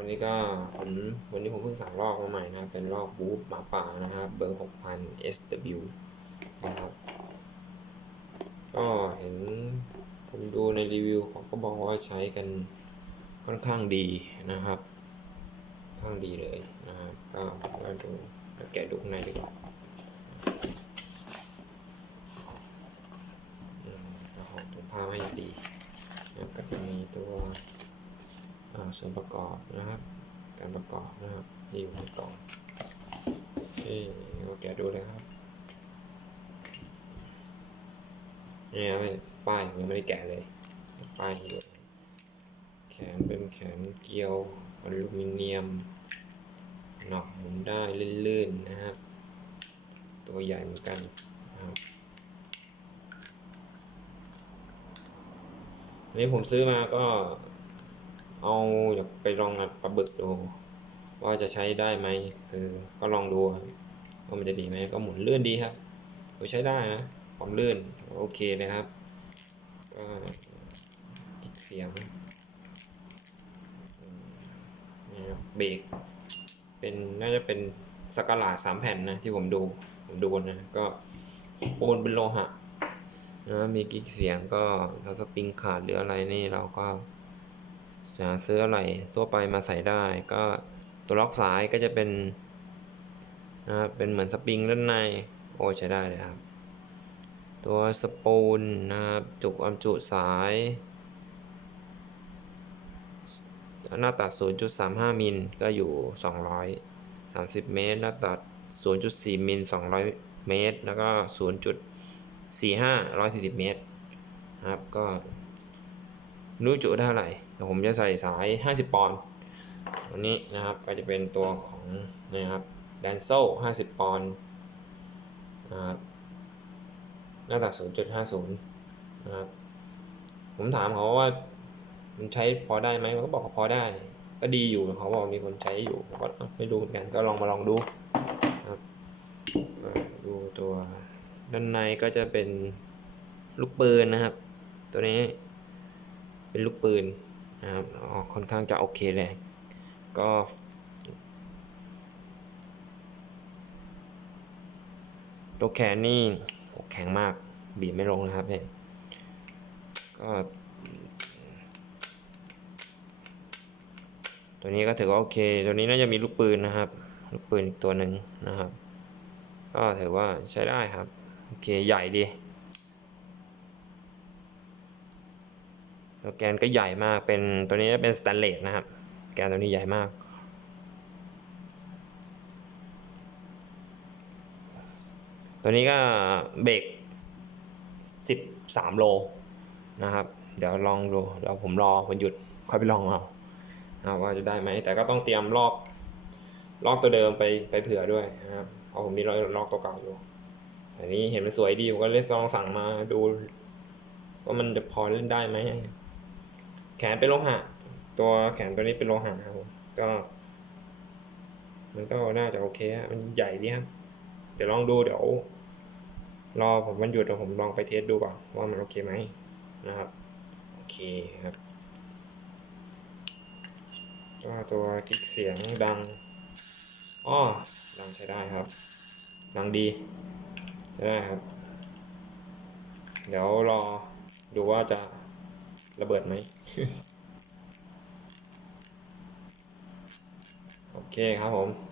วันนี้ก็ผมวันนี้ผมเพิ่งสั่งลอกมาใหม่นะเป็นลอกบูฟหมาป่านะครับเบอร์6000 SW นะครับก็เห็นผมดูในรีวิวเขาก็บอกว่าใช้กันค่อนข้างดีนะครับค่อนข้างดีเลยนะครับก็มาดูแกะดูข้างในดีกว่าอืมก็ห่อถุงผ้ามาให้อย่างดีนะครับก็จะมีตัวอ่า ส่วนประกอบนะครับ การประกอบนะครับที่อยู่ในกล่องโอเคเราแกะดูเลยครับนี่ครับป้ายยังไม่ได้แกะเลยป้ายอยู่แขนเป็นแขนเกลียวอลูมิเนียมหนอกหมุนได้ลื่นๆนะครับ ตัวใหญ่เหมือนกันนะครับนี้ผมซื้อมาก็ เอาอยากไปลองอัดปลาบึกดูว่าจะใช้ได้ไหมคือก็ลองดูว่ามันจะดีไหมก็หมุนลื่นดีครับก็ใช้ได้นะความลื่นโอเคนะครับก็กิดเสียงนี่ครับเบรกเป็นน่าจะเป็นสกาลาสามแผ่นนะที่ผมดูผมดูนะก็สปูนเป็นโลหะนะมีกิ๊กเสียงก็ถ้าสปริงขาดหรืออะไรนี่เราก็ สาซื้ออะไรทั่วไปมาใส่ได้ ก็ตัวล็อกสายก็จะเป็นนะครับเป็นเหมือนสปริงด้านใน โอ้ใช้ได้เลยครับ ตัวสปูลนะครับจุกความจุสายหน้าตัด 0.35 มิล ก็อยู่ 230 เมตร หน้าตัด 0.4 มิล 200 เมตร แล้วก็ 0.45 140 เมตร ครับ ก็ไม่รู้จุได้เท่าไหร่ แต่ผมจะใส่สาย 50 ปอนด์วันนี้นะครับก็จะเป็นตัวของนะครับแดนโซ่50 ปอนด์นะครับหน้าตัด0.50 นะครับ ผมถามเขาว่ามันใช้พอได้ไหมเขาก็บอกว่าพอได้ ก็ดีอยู่เขาบอกมีคนใช้อยู่ผมก็ไม่รู้เหมือนกันก็ลองมาลองดูนะครับดูตัวด้านในก็จะเป็นลูกปืนนะครับ ตัวนี้เป็นลูกปืน นะครับอ๋อค่อนข้างจะโอเคเลย ก็ตัวแขนนี่แข็งมาก บีบไม่ลงนะครับเนี่ยก็ตัวนี้ก็ถือว่าโอเค ตัวนี้น่าจะมีลูกปืนนะครับ ลูกปืนอีกตัวหนึ่งนะครับ ก็ถือว่าใช้ได้ครับ โอเค ใหญ่ดี ตัวแกนก็ใหญ่มากเป็นตัวนี้เป็นสแตนเลสนะครับ แกนตัวนี้ใหญ่มาก ตัวนี้ก็เบรก13 โลนะครับ เดี๋ยวลองดูเดี๋ยวผมรอวันหยุดค่อยไปลองเอานะครับว่าจะได้ไหม แต่ก็ต้องเตรียมลอกลอกตัวเดิมไปไปเผื่อด้วยนะครับเพราะผมมีลอกลอกตัวเก่าอยู่อันนี้เห็นมันสวยดีผมก็เลยลองสั่งมาดูว่ามันจะพอเล่นได้ไหม แขนเป็นโลหะ ตัวแขนตัวนี้เป็นโลหะครับผมก็ มันก็น่าจะโอเคมันใหญ่ดีครับ เดี๋ยวลองดูเดี๋ยวรอผมวันหยุดเดี๋ยวผมลองไปเทสดูก่อนว่ามันโอเคไหมนะครับโอเคครับก็ตัวกิ๊กเสียงดังอ้อดังใช้ได้ครับ ดังดีใช้ได้ครับ เดี๋ยวรอดูว่าจะ ระเบิดไหมโอเคครับผม